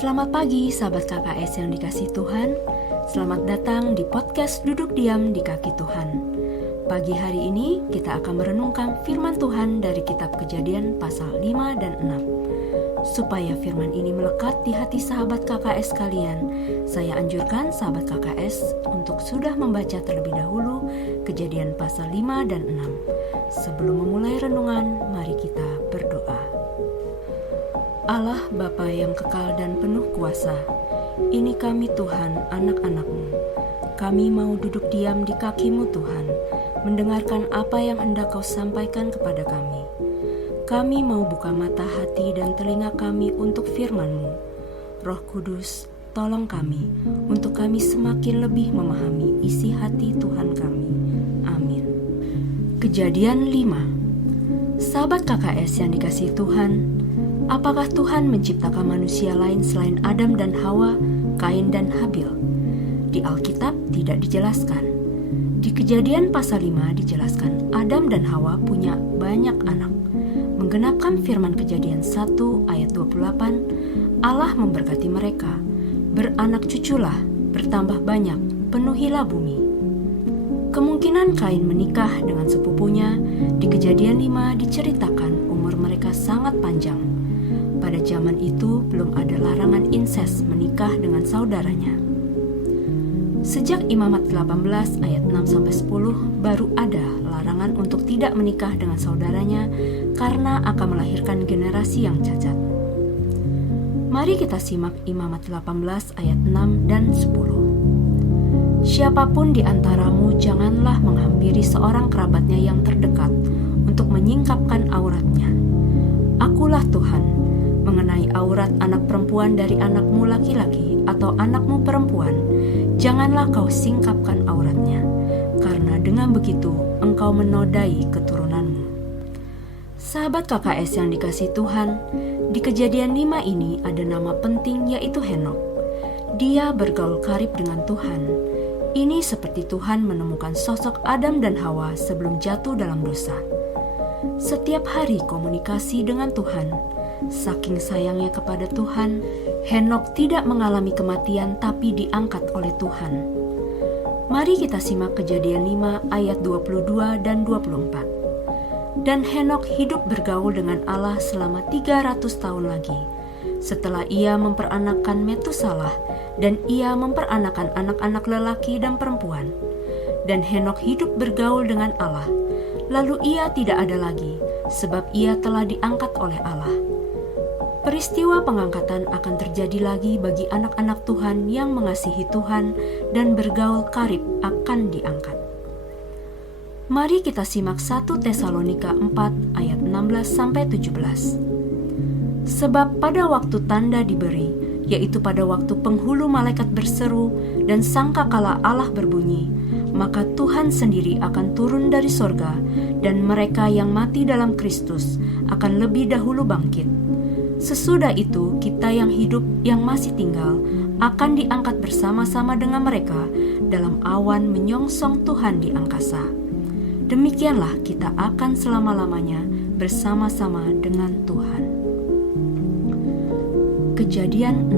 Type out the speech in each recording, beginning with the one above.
Selamat pagi sahabat KKS yang dikasihi Tuhan. Selamat datang di podcast Duduk Diam di Kaki Tuhan. Pagi hari ini kita akan merenungkan firman Tuhan dari kitab Kejadian pasal 5 dan 6. Supaya firman ini melekat di hati sahabat KKS kalian, saya anjurkan sahabat KKS untuk sudah membaca terlebih dahulu Kejadian pasal 5 dan 6. Sebelum memulai renungan, mari kita berdoa. Allah Bapa yang kekal dan penuh kuasa, ini kami Tuhan, anak-anak-Mu. Kami mau duduk diam di kaki-Mu Tuhan, mendengarkan apa yang hendak Kau sampaikan kepada kami. Kami mau buka mata hati dan telinga kami untuk firman-Mu. Roh Kudus, tolong kami, untuk kami semakin lebih memahami isi hati Tuhan kami. Amin. Kejadian 5. Sahabat KKS yang dikasihi Tuhan, apakah Tuhan menciptakan manusia lain selain Adam dan Hawa, Kain dan Habil? Di Alkitab tidak dijelaskan. Di Kejadian pasal 5 dijelaskan Adam dan Hawa punya banyak anak. Menggenapkan firman Kejadian 1 ayat 28, Allah memberkati mereka. Beranak cuculah, bertambah banyak, penuhilah bumi. Kemungkinan Kain menikah dengan sepupunya. Di Kejadian 5 diceritakan umur mereka sangat panjang. Pada zaman itu belum ada larangan inses menikah dengan saudaranya. Sejak Imamat 18 ayat 6-10 baru ada larangan untuk tidak menikah dengan saudaranya karena akan melahirkan generasi yang cacat. Mari kita simak Imamat 18 ayat 6 dan 10. Siapapun di antaramu janganlah menghampiri seorang kerabatnya yang terdekat untuk menyingkapkan auratnya. Akulah Tuhan. Mengenai aurat anak perempuan dari anakmu laki-laki atau anakmu perempuan, janganlah kau singkapkan auratnya, karena dengan begitu engkau menodai keturunanmu. Sahabat KKS yang dikasihi Tuhan, di Kejadian 5 ini ada nama penting yaitu Henok. Dia bergaul karib dengan Tuhan. Ini seperti Tuhan menemukan sosok Adam dan Hawa sebelum jatuh dalam dosa. Setiap hari komunikasi dengan Tuhan. Saking sayangnya kepada Tuhan, Henok tidak mengalami kematian tapi diangkat oleh Tuhan. Mari kita simak Kejadian 5 ayat 22 dan 24. Dan Henok hidup bergaul dengan Allah selama 300 tahun lagi. Setelah ia memperanakkan Metusalah dan ia memperanakkan anak-anak lelaki dan perempuan. Dan Henok hidup bergaul dengan Allah. Lalu ia tidak ada lagi, sebab ia telah diangkat oleh Allah. Peristiwa pengangkatan akan terjadi lagi bagi anak-anak Tuhan yang mengasihi Tuhan dan bergaul karib akan diangkat. Mari kita simak 1 Tesalonika 4 ayat 16-17. Sebab pada waktu tanda diberi, yaitu pada waktu penghulu malaikat berseru dan sangkakala Allah berbunyi, maka Tuhan sendiri akan turun dari sorga dan mereka yang mati dalam Kristus akan lebih dahulu bangkit. Sesudah itu kita yang hidup yang masih tinggal akan diangkat bersama-sama dengan mereka dalam awan menyongsong Tuhan di angkasa. Demikianlah kita akan selama-lamanya bersama-sama dengan Tuhan. Kejadian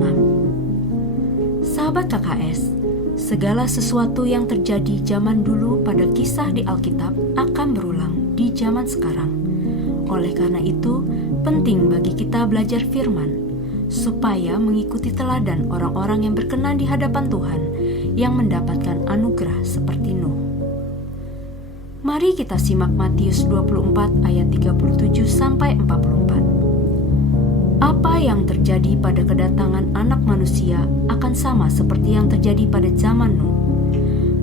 6. Sahabat KKS, segala sesuatu yang terjadi zaman dulu pada kisah di Alkitab akan berulang di zaman sekarang. Oleh karena itu, penting bagi kita belajar firman, supaya mengikuti teladan orang-orang yang berkenan di hadapan Tuhan, yang mendapatkan anugerah seperti Nuh. Mari kita simak Matius 24 ayat 37-44. Apa yang terjadi pada kedatangan anak manusia akan sama seperti yang terjadi pada zaman Nuh.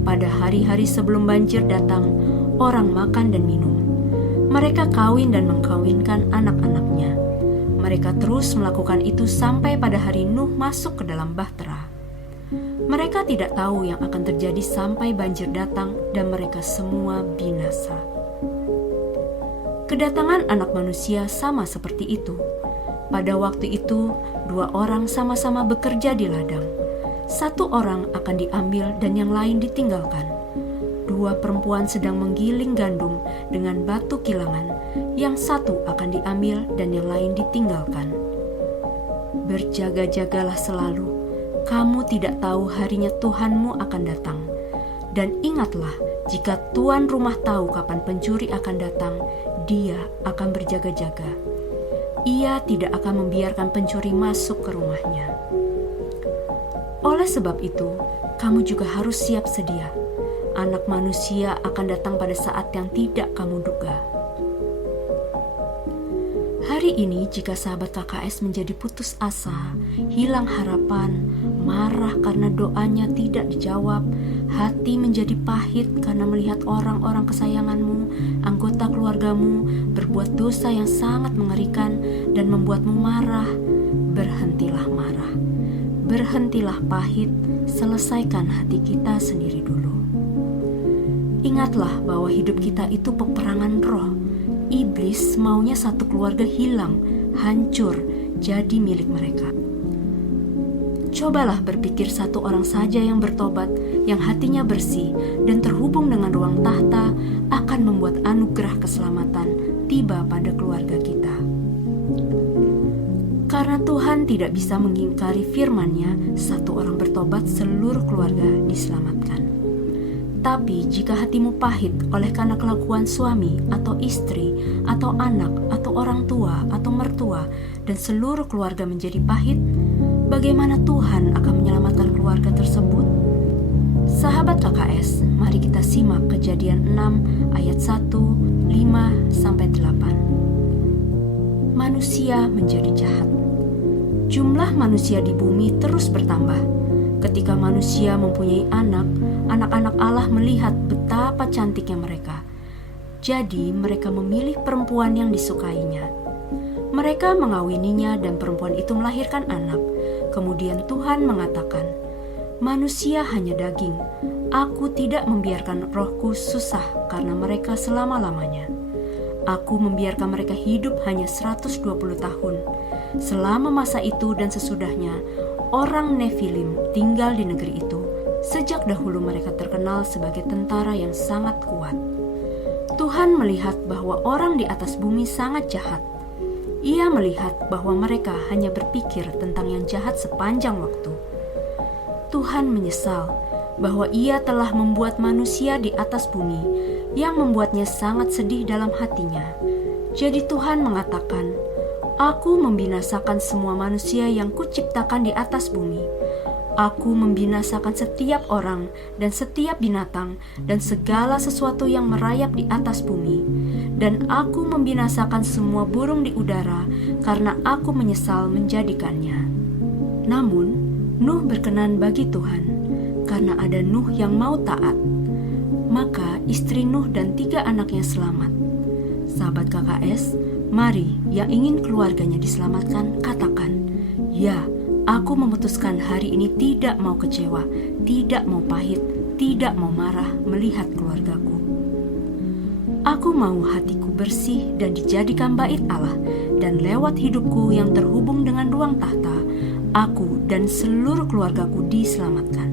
Pada hari-hari sebelum banjir datang, orang makan dan minum. Mereka kawin dan mengkawinkan anak-anaknya. Mereka terus melakukan itu sampai pada hari Nuh masuk ke dalam bahtera. Mereka tidak tahu yang akan terjadi sampai banjir datang dan mereka semua binasa. Kedatangan anak manusia sama seperti itu. Pada waktu itu, 2 orang sama-sama bekerja di ladang. 1 orang akan diambil dan yang lain ditinggalkan. 2 perempuan sedang menggiling gandum dengan batu kilangan, yang satu akan diambil dan yang lain ditinggalkan. Berjaga-jagalah selalu, kamu tidak tahu harinya Tuhanmu akan datang. Dan ingatlah, jika tuan rumah tahu kapan pencuri akan datang, dia akan berjaga-jaga. Ia tidak akan membiarkan pencuri masuk ke rumahnya. Oleh sebab itu, kamu juga harus siap sedia. Anak manusia akan datang pada saat yang tidak kamu duga. Hari ini jika sahabat KKS menjadi putus asa, hilang harapan, marah karena doanya tidak dijawab, hati menjadi pahit karena melihat orang-orang kesayanganmu, anggota keluargamu berbuat dosa yang sangat mengerikan dan membuatmu marah, berhentilah marah. Berhentilah pahit, selesaikan hati kita sendiri dulu. Ingatlah bahwa hidup kita itu peperangan roh. Iblis maunya satu keluarga hilang, hancur, jadi milik mereka. Cobalah berpikir satu orang saja yang bertobat, yang hatinya bersih dan terhubung dengan ruang tahta akan membuat anugerah keselamatan tiba pada keluarga kita. Karena Tuhan tidak bisa mengingkari firman-Nya, satu orang bertobat seluruh keluarga diselamatkan. Tapi jika hatimu pahit oleh karena kelakuan suami atau istri atau anak atau orang tua atau mertua dan seluruh keluarga menjadi pahit, bagaimana Tuhan akan menyelamatkan keluarga tersebut? Sahabat KKS, mari kita simak Kejadian 6 ayat 1, 5-8. Manusia menjadi jahat. Jumlah manusia di bumi terus bertambah. Ketika manusia mempunyai anak-anak Allah melihat betapa cantiknya mereka. Jadi mereka memilih perempuan yang disukainya. Mereka mengawininya dan perempuan itu melahirkan anak. Kemudian Tuhan mengatakan, manusia hanya daging. Aku tidak membiarkan rohku susah karena mereka selama-lamanya. Aku membiarkan mereka hidup hanya 120 tahun. Selama masa itu dan sesudahnya, orang Nefilim tinggal di negeri itu. Sejak dahulu mereka terkenal sebagai tentara yang sangat kuat. Tuhan melihat bahwa orang di atas bumi sangat jahat. Ia melihat bahwa mereka hanya berpikir tentang yang jahat sepanjang waktu. Tuhan menyesal bahwa ia telah membuat manusia di atas bumi yang membuatnya sangat sedih dalam hatinya. Jadi Tuhan mengatakan, Aku membinasakan semua manusia yang kuciptakan di atas bumi. Aku membinasakan setiap orang dan setiap binatang dan segala sesuatu yang merayap di atas bumi. Dan aku membinasakan semua burung di udara karena aku menyesal menjadikannya. Namun, Nuh berkenan bagi Tuhan karena ada Nuh yang mau taat. Maka istri Nuh dan 3 anaknya selamat. Sahabat KKS, mari yang ingin keluarganya diselamatkan katakan, ya, aku memutuskan hari ini tidak mau kecewa, tidak mau pahit, tidak mau marah melihat keluargaku. Aku mau hatiku bersih dan dijadikan bait Allah, dan lewat hidupku yang terhubung dengan ruang tahta, aku dan seluruh keluargaku diselamatkan.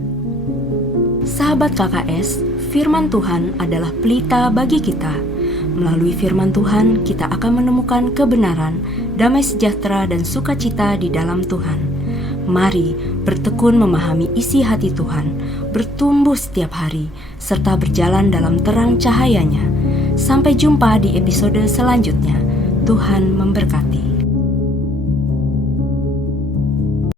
Sahabat KKS, firman Tuhan adalah pelita bagi kita. Melalui firman Tuhan, kita akan menemukan kebenaran, damai sejahtera, dan sukacita di dalam Tuhan. Mari bertekun memahami isi hati Tuhan, bertumbuh setiap hari, serta berjalan dalam terang cahayanya. Sampai jumpa di episode selanjutnya. Tuhan memberkati.